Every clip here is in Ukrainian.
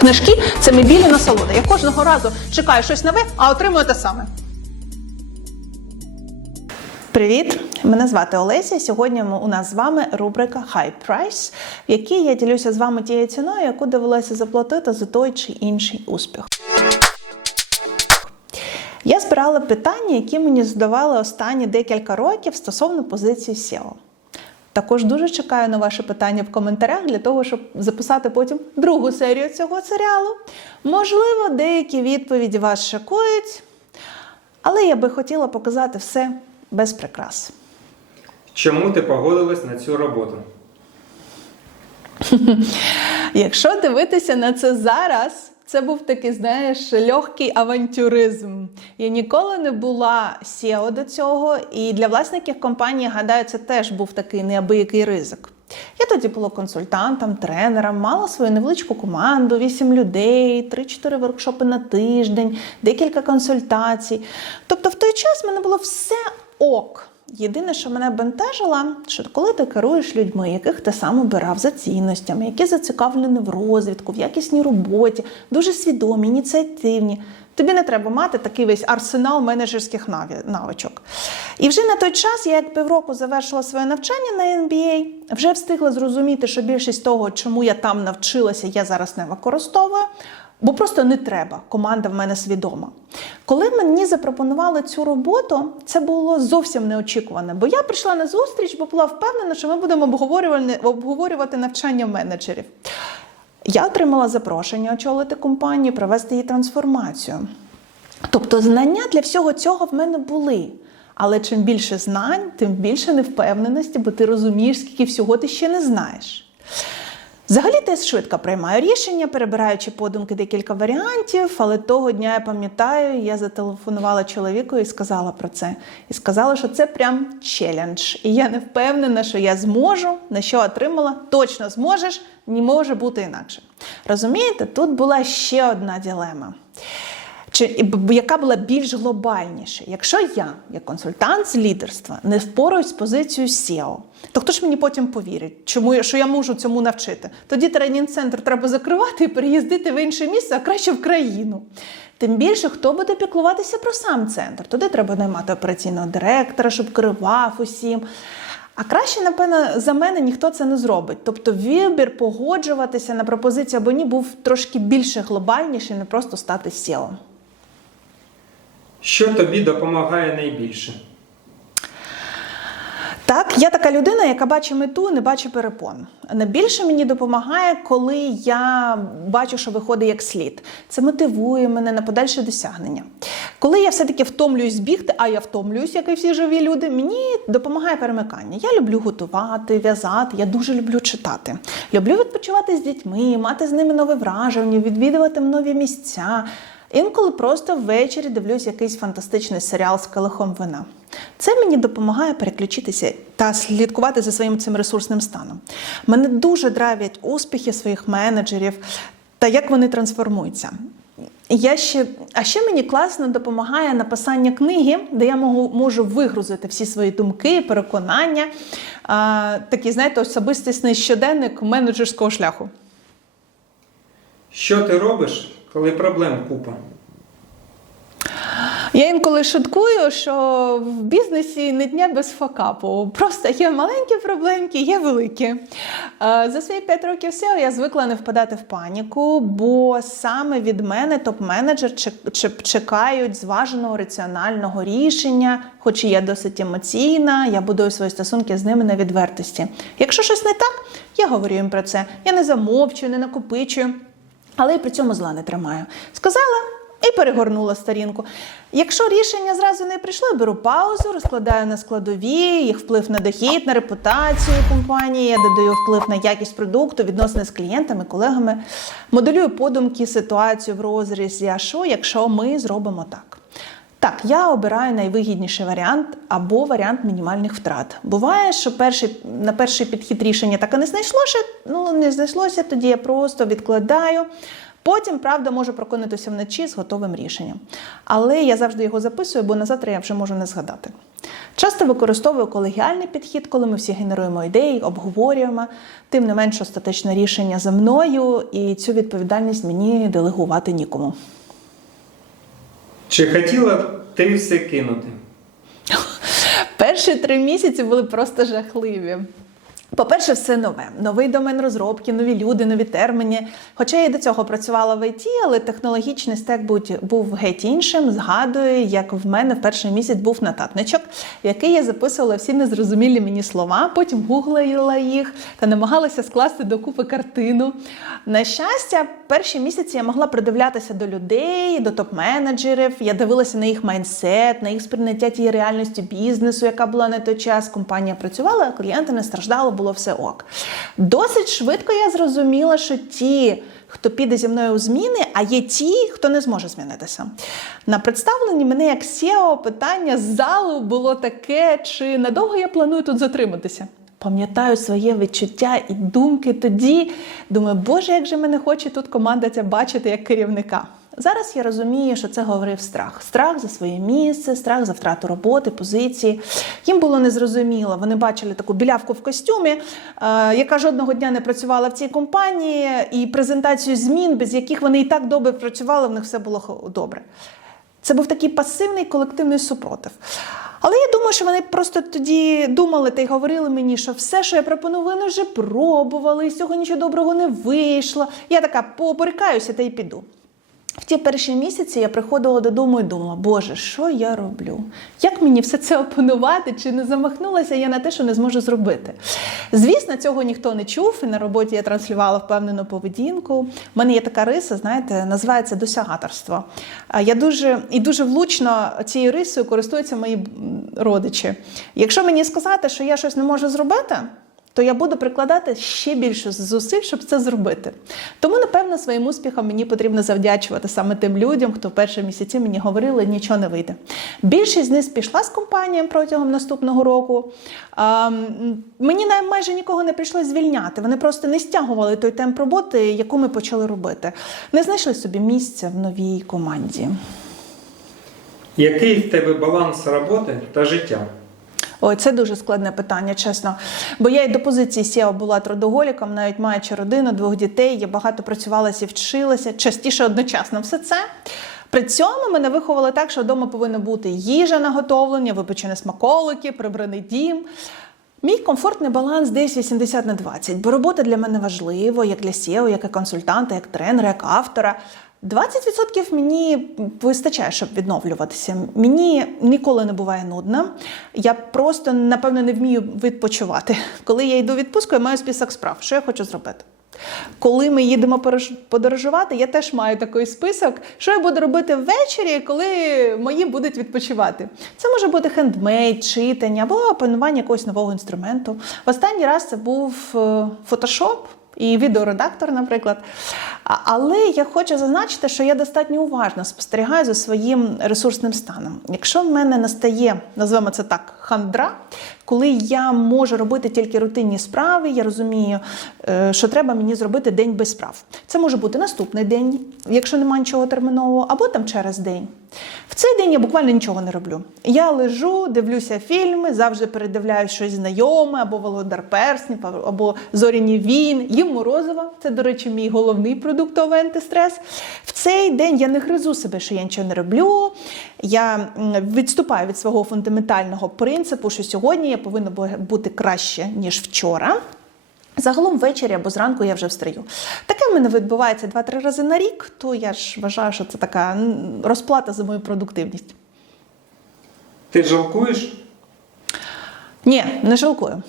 Книжки це мій насолода. Я кожного разу чекаю щось нове, а отримую те саме. Привіт! Мене звати Олеся. Сьогодні у нас з вами рубрика High Price, в якій я ділюся з вами тією ціною, яку довелося заплатити за той чи інший успіх. Я збирала питання, які мені задавали останні декілька років стосовно позиції SEO. Також дуже чекаю на ваші питання в коментарях для того, щоб записати потім другу серію цього серіалу. Можливо, деякі відповіді вас шокують, але я би хотіла показати все без прикрас. Чому ти погодилась на цю роботу? Якщо дивитися на це зараз, це був такий, знаєш, легкий авантюризм. Я ніколи не була SEO до цього, і для власників компанії, гадаю, це теж був такий неабиякий ризик. Я тоді була консультантом, тренером, мала свою невеличку команду, 8 людей, 3-4 воркшопи на тиждень, декілька консультацій. Тобто в той час в мене було все ок. Єдине, що мене бентежило, що коли ти керуєш людьми, яких ти сам обирав за цінностями, які зацікавлені в розвитку, в якісній роботі, дуже свідомі, ініціативні, тобі не треба мати такий весь арсенал менеджерських навичок. І вже на той час, я як півроку завершила своє навчання на MBA, вже встигла зрозуміти, що більшість того, чому я там навчилася, я зараз не використовую. Бо просто не треба, команда в мене свідома. Коли мені запропонували цю роботу, це було зовсім неочікуване, бо я прийшла на зустріч, бо була впевнена, що ми будемо обговорювати, навчання менеджерів. Я отримала запрошення очолити компанію, провести її трансформацію. Тобто знання для всього цього в мене були. Але чим більше знань, тим більше невпевненості, бо ти розумієш, скільки всього ти ще не знаєш. Взагалі тест швидко приймаю рішення, перебираючи подумки декілька варіантів, але того дня я пам'ятаю, я зателефонувала чоловіку і сказала про це. І сказала, що це прям челендж. І я не впевнена, що я зможу, на що отримала, точно зможеш, не може бути інакше. Розумієте, тут була ще одна дилема. Чи яка була більш глобальніша? Якщо я, як консультант з лідерства, не впораюсь з позицією SEO, то хто ж мені потім повірить, чому що я можу цьому навчити? Тоді тренінг-центр треба закривати і переїздити в інше місце, а краще в країну. Тим більше, хто буде піклуватися про сам центр? Туди треба наймати операційного директора, щоб керував усім. А краще, напевно, за мене ніхто це не зробить. Тобто вибір погоджуватися на пропозицію або ні був трошки більше глобальніший, не просто стати SEO. Що тобі допомагає найбільше? Так, я така людина, яка бачить мету, не бачить перепон. Найбільше мені допомагає, коли я бачу, що виходить як слід. Це мотивує мене на подальше досягнення. Коли я все-таки втомлююсь бігти, а я втомлююсь, як і всі живі люди, мені допомагає перемикання. Я люблю готувати, в'язати, я дуже люблю читати. Люблю відпочивати з дітьми, мати з ними нове враження, відвідувати нові місця. Інколи просто ввечері дивлюсь якийсь фантастичний серіал з келихом вина. Це мені допомагає переключитися та слідкувати за своїм цим ресурсним станом. Мене дуже драйвять успіхи своїх менеджерів та як вони трансформуються. Я ще, а ще мені класно допомагає написання книги, де я можу, можу вигрузити всі свої думки, переконання, а, такий, знаєте, особистісний щоденник менеджерського шляху. Що ти робиш, коли проблем купа? Я інколи шуткую, що в бізнесі не дня без факапу. Просто є маленькі проблемки, є великі. Е, За свої 5 років SEO я звикла не впадати в паніку, бо саме від мене топ-менеджер чек- чек- чекають зваженого раціонального рішення, хоч і я досить емоційна, я будую свої стосунки з ними на відвертості. Якщо щось не так, я говорю їм про це. Я не замовчую, не накопичую, але і при цьому зла не тримаю. Сказала і перегорнула сторінку. Якщо рішення зразу не прийшло, беру паузу, розкладаю на складові, їх вплив на дохід, на репутацію компанії, я додаю вплив на якість продукту, відносини з клієнтами, колегами, моделюю подумки, ситуацію в розрізі, а що, якщо ми зробимо так. Так, я обираю найвигідніший варіант або варіант мінімальних втрат. Буває, що перший, на перший підхід рішення так і не знайшлося, ну не знайшлося, тоді я просто відкладаю. Потім, правда, можу прокинутися вночі з готовим рішенням. Але я завжди його записую, бо на завтра я вже можу не згадати. Часто використовую колегіальний підхід, коли ми всі генеруємо ідеї, обговорюємо. Тим не менш, остаточне рішення за мною, і цю відповідальність мені делегувати нікому. Чи хотіла б ти все кинути? Перші три місяці були просто жахливі. По-перше, все нове. Новий домен розробки, нові люди, нові терміни. Хоча я до цього працювала в ІТ, але технологічний стек був геть іншим. Згадую, як в мене в перший місяць був нотатничок, в який я записувала всі незрозумілі мені слова, потім гуглила їх та намагалася скласти докупи картину. На щастя, перші місяці я могла придивлятися до людей, до топ-менеджерів. Я дивилася на їх майндсет, на їх сприйняття тієї реальності бізнесу, яка була на той час. Компанія працювала, а клієнти не страждали, було все ок. Досить швидко я зрозуміла, що ті. Хто піде зі мною у зміни, а є ті, хто не зможе змінитися. На представленні мене як SEO питання з залу було таке, чи надовго я планую тут затриматися. Пам'ятаю своє відчуття і думки тоді. Думаю, боже, як же мене хоче тут команда ця бачити як керівника. Зараз я розумію, що це говорив страх. Страх за своє місце, страх за втрату роботи, позиції. Їм було незрозуміло. Вони бачили таку білявку в костюмі, е, яка жодного дня не працювала в цій компанії, і презентацію змін, без яких вони і так добре працювали, в них все було добре. Це був такий пасивний колективний супротив. Але я думаю, що вони просто тоді думали та й говорили мені, що все, що я пропоную, вони вже пробували, і цього нічого доброго не вийшло. Я така поборикаюся та й піду. В ті перші місяці я приходила додому і думала, Боже, що я роблю? Як мені все це опанувати? Чи не замахнулася я на те, що не зможу зробити? Звісно, цього ніхто не чув, і на роботі я транслювала впевнену поведінку. У мене є така риса, знаєте, називається досягаторство. Я дуже і дуже влучно цією рисою користуються мої родичі. Якщо мені сказати, що я щось не можу зробити, то я буду прикладати ще більше зусиль, щоб це зробити. Тому, напевно, своїм успіхом мені потрібно завдячувати саме тим людям, хто в перші місяці мені говорили, нічого не вийде. Більшість з них пішла з компаніям протягом наступного року. А, мені майже нікого не прийшлось звільняти. Вони просто не стягували той темп роботи, яку ми почали робити. Не знайшли собі місця в новій команді. Який в тебе баланс роботи та життя? Ой, це дуже складне питання, чесно. Бо я і до позиції SEO була трудоголіком, навіть маючи родину, двох дітей, я багато працювалася і вчилася, частіше одночасно все це. При цьому мене виховали так, що вдома повинна бути їжа наготовлення, випечені смаколики, прибраний дім. Мій комфортний баланс десь 80 на 20, бо робота для мене важлива, як для SEO, як і консультанта, як тренера, як автора. 20% мені вистачає, щоб відновлюватися. Мені ніколи не буває нудно. Я просто, напевно, не вмію відпочивати. Коли я йду в відпустку, я маю список справ, що я хочу зробити. Коли ми їдемо подорожувати, я теж маю такий список, що я буду робити ввечері, коли мої будуть відпочивати. Це може бути хендмейд, читання або опанування якогось нового інструменту. В останній раз це був е, фотошоп і відеоредактор, наприклад. Але я хочу зазначити, що я достатньо уважно спостерігаю за своїм ресурсним станом. Якщо в мене настає, назвемо це так, хандра, коли я можу робити тільки рутинні справи, я розумію, е, що треба мені зробити день без справ. Це може бути наступний день, якщо немає нічого термінового, або там через день. В цей день я буквально нічого не роблю. Я лежу, дивлюся фільми, завжди передивляю щось знайоме, або Володар Перснів, або Зоряні війн. їм морозива. Це, до речі, мій головний продуктовий антистрес. В цей день я не гризу себе, що я нічого не роблю. Я відступаю від свого фундаментального принципу, що сьогодні я повинна бути краще, ніж вчора. Загалом ввечері або зранку я вже встаю. Таке в мене відбувається 2-3 рази на рік, то я ж вважаю, що це така розплата за мою продуктивність. Ти жалкуєш? Ні, не жалкую.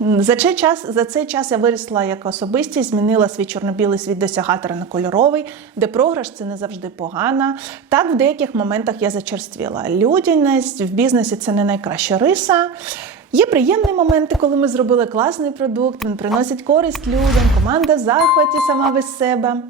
За цей час, за цей час я вирісла як особистість, змінила свій чорно-білий світ досягатора на кольоровий, де програш це не завжди погано. Так, в деяких моментах я зачерствіла. Людяність в бізнесі це не найкраща риса. Є приємні моменти, коли ми зробили класний продукт, він приносить користь людям, команда в захваті сама без себе.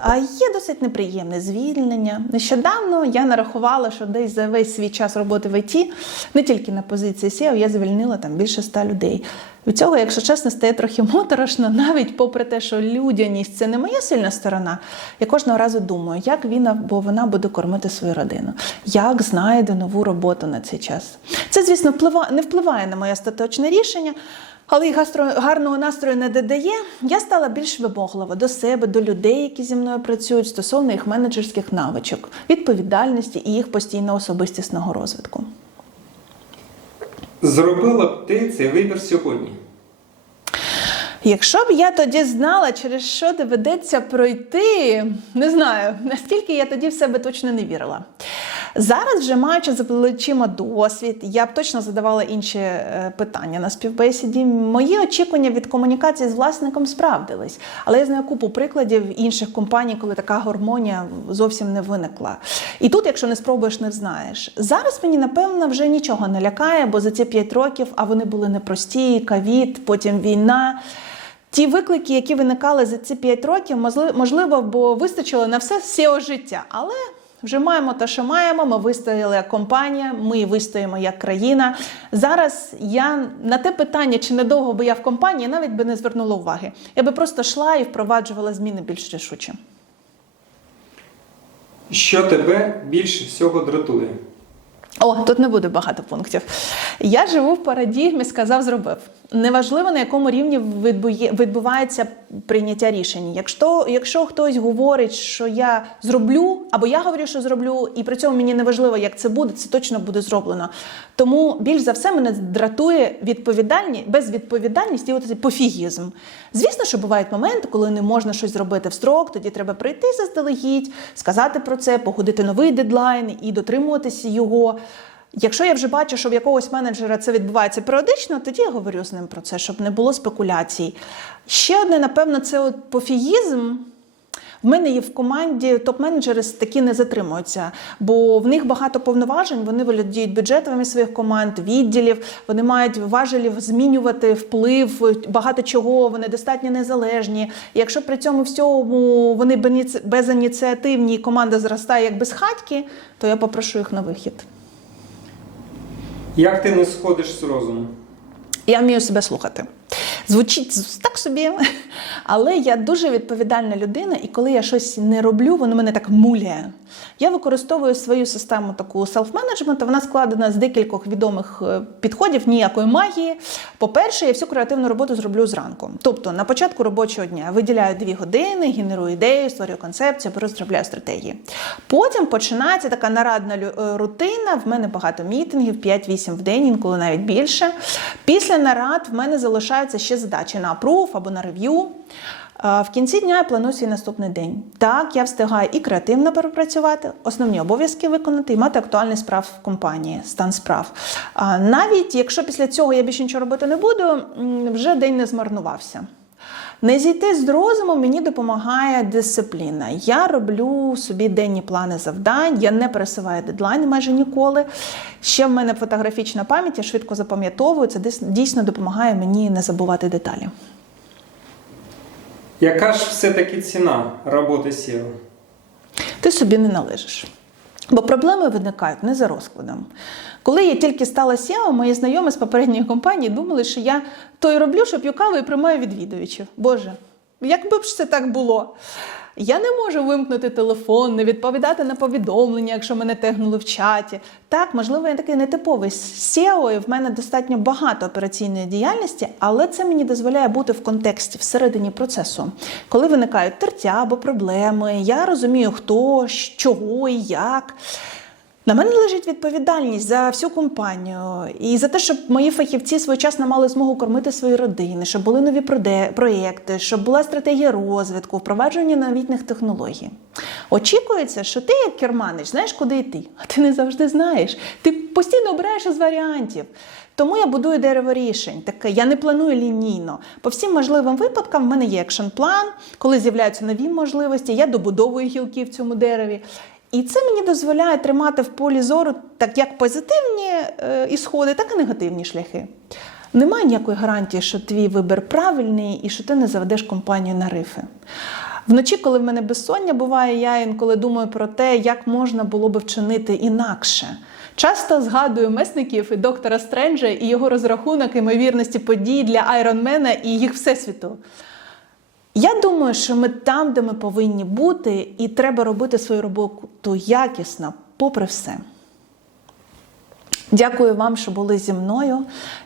А є досить неприємне звільнення. Нещодавно я нарахувала, що десь за весь свій час роботи в ІТ, не тільки на позиції SEO, я звільнила там більше ста людей. Від цього, якщо чесно, стає трохи моторошно, навіть попри те, що людяність це не моя сильна сторона. Я кожного разу думаю, як він або вона буде кормити свою родину, як знайде нову роботу на цей час. Це, звісно, не впливає на моє остаточне рішення. Але й гастро... гарного настрою не додає. Я стала більш вимоглива до себе, до людей, які зі мною працюють, стосовно їх менеджерських навичок, відповідальності і їх постійного особистісного розвитку. Зробила б ти цей вибір сьогодні. Якщо б я тоді знала, через що доведеться пройти, не знаю, наскільки я тоді в себе точно не вірила. Зараз, вже маючи за плечима досвід, я б точно задавала інші е, питання на співбесіді. Мої очікування від комунікації з власником справдились, але я знаю купу прикладів інших компаній, коли така гармонія зовсім не виникла. І тут, якщо не спробуєш, не знаєш. Зараз мені напевно вже нічого не лякає, бо за ці п'ять років, а вони були непрості, ковід, потім війна. Ті виклики, які виникали за ці 5 років, можливо, бо вистачило на все SEO життя. Але вже маємо те, що маємо. Ми вистояли як компанія, ми вистоїмо як країна. Зараз я на те питання, чи недовго би я в компанії, навіть би не звернула уваги. Я би просто йшла і впроваджувала зміни більш рішуче. Що тебе більше всього дратує? О, тут не буде багато пунктів. Я живу в парадігмі, сказав, зробив. Неважливо, на якому рівні відбувається прийняття рішень. Якщо, якщо хтось говорить, що я зроблю, або я говорю, що зроблю, і при цьому мені не важливо, як це буде, це точно буде зроблено. Тому більш за все мене дратує відповідальність, безвідповідальність і от пофігізм. Звісно, що бувають моменти, коли не можна щось зробити в строк, тоді треба прийти заздалегідь, сказати про це, погодити новий дедлайн і дотримуватися його. Якщо я вже бачу, що в якогось менеджера це відбувається періодично, тоді я говорю з ним про це, щоб не було спекуляцій. Ще одне, напевно, це от пофігізм. В мене є в команді топ-менеджери такі не затримуються, бо в них багато повноважень. Вони володіють бюджетами своїх команд, відділів. Вони мають важелів змінювати вплив, багато чого. Вони достатньо незалежні. Якщо при цьому всьому вони безініціативні і команда зростає як без хатьки, то я попрошу їх на вихід. Як ти не сходиш з розуму? Я вмію себе слухати. Звучить так собі, але я дуже відповідальна людина, і коли я щось не роблю, воно мене так муляє. Я використовую свою систему таку селф-менеджменту. Вона складена з декількох відомих е, підходів, ніякої магії. По-перше, я всю креативну роботу зроблю зранку. Тобто на початку робочого дня виділяю дві години, генерую ідею, створюю концепцію, розробляю стратегії. Потім починається така нарадна е, рутина. В мене багато мітингів, 5-8 в день, інколи навіть більше. Після нарад в мене залишаються ще задачі на апрув або на рев'ю. В кінці дня я планую свій наступний день. Так, я встигаю і креативно перепрацювати, основні обов'язки виконати і мати актуальний справ в компанії, стан справ. Навіть якщо після цього я більше нічого робити не буду, вже день не змарнувався. Не зійти з розуму мені допомагає дисципліна. Я роблю собі денні плани завдань, я не пересуваю дедлайни майже ніколи. Ще в мене фотографічна пам'ять, я швидко запам'ятовую. Це дійсно допомагає мені не забувати деталі. Яка ж все-таки ціна роботи SEO? ти собі не належиш. Бо проблеми виникають не за розкладом. Коли я тільки стала SEO, мої знайомі з попередньої компанії думали, що я то й роблю, що п'ю каву і приймаю відвідувачів. Боже, якби б це так було. Я не можу вимкнути телефон, не відповідати на повідомлення, якщо мене тегнули в чаті. Так, можливо, я такий нетиповий SEO, і в мене достатньо багато операційної діяльності, але це мені дозволяє бути в контексті всередині процесу. Коли виникають тертя або проблеми, я розумію, хто, чого і як. На мене лежить відповідальність за всю компанію і за те, щоб мої фахівці своєчасно мали змогу кормити свої родини, щоб були нові проєкти, щоб була стратегія розвитку, впровадження новітних технологій. Очікується, що ти, як керманич, знаєш, куди йти, а ти не завжди знаєш. Ти постійно обираєш із варіантів. Тому я будую дерево рішень. Таке я не планую лінійно. По всім можливим випадкам в мене є екшн-план, коли з'являються нові можливості, я добудовую гілки в цьому дереві. І це мені дозволяє тримати в полі зору так як позитивні е, ісходи, так і негативні шляхи. Немає ніякої гарантії, що твій вибір правильний і що ти не заведеш компанію на рифи. Вночі, коли в мене безсоння буває, я інколи думаю про те, як можна було би вчинити інакше. Часто згадую месників і доктора Стренджа і його розрахунок ймовірності подій для Айронмена і їх всесвіту. Я думаю, що ми там, де ми повинні бути, і треба робити свою роботу якісно, попри все. Дякую вам, що були зі мною.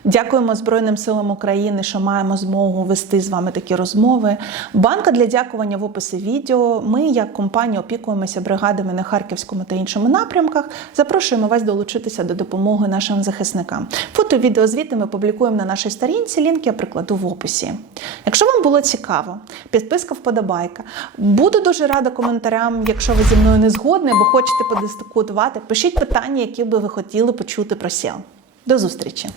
Дякуємо Збройним силам України, що маємо змогу вести з вами такі розмови. Банка для дякування в описі відео. Ми, як компанія, опікуємося бригадами на Харківському та іншому напрямках. Запрошуємо вас долучитися до допомоги нашим захисникам. Фото, відео, звіти ми публікуємо на нашій сторінці. Лінк я прикладу в описі. Якщо вам було цікаво, підписка вподобайка. Буду дуже рада коментарям, якщо ви зі мною не згодні або хочете подискутувати. Пишіть питання, які би ви хотіли почути про До зустрічі!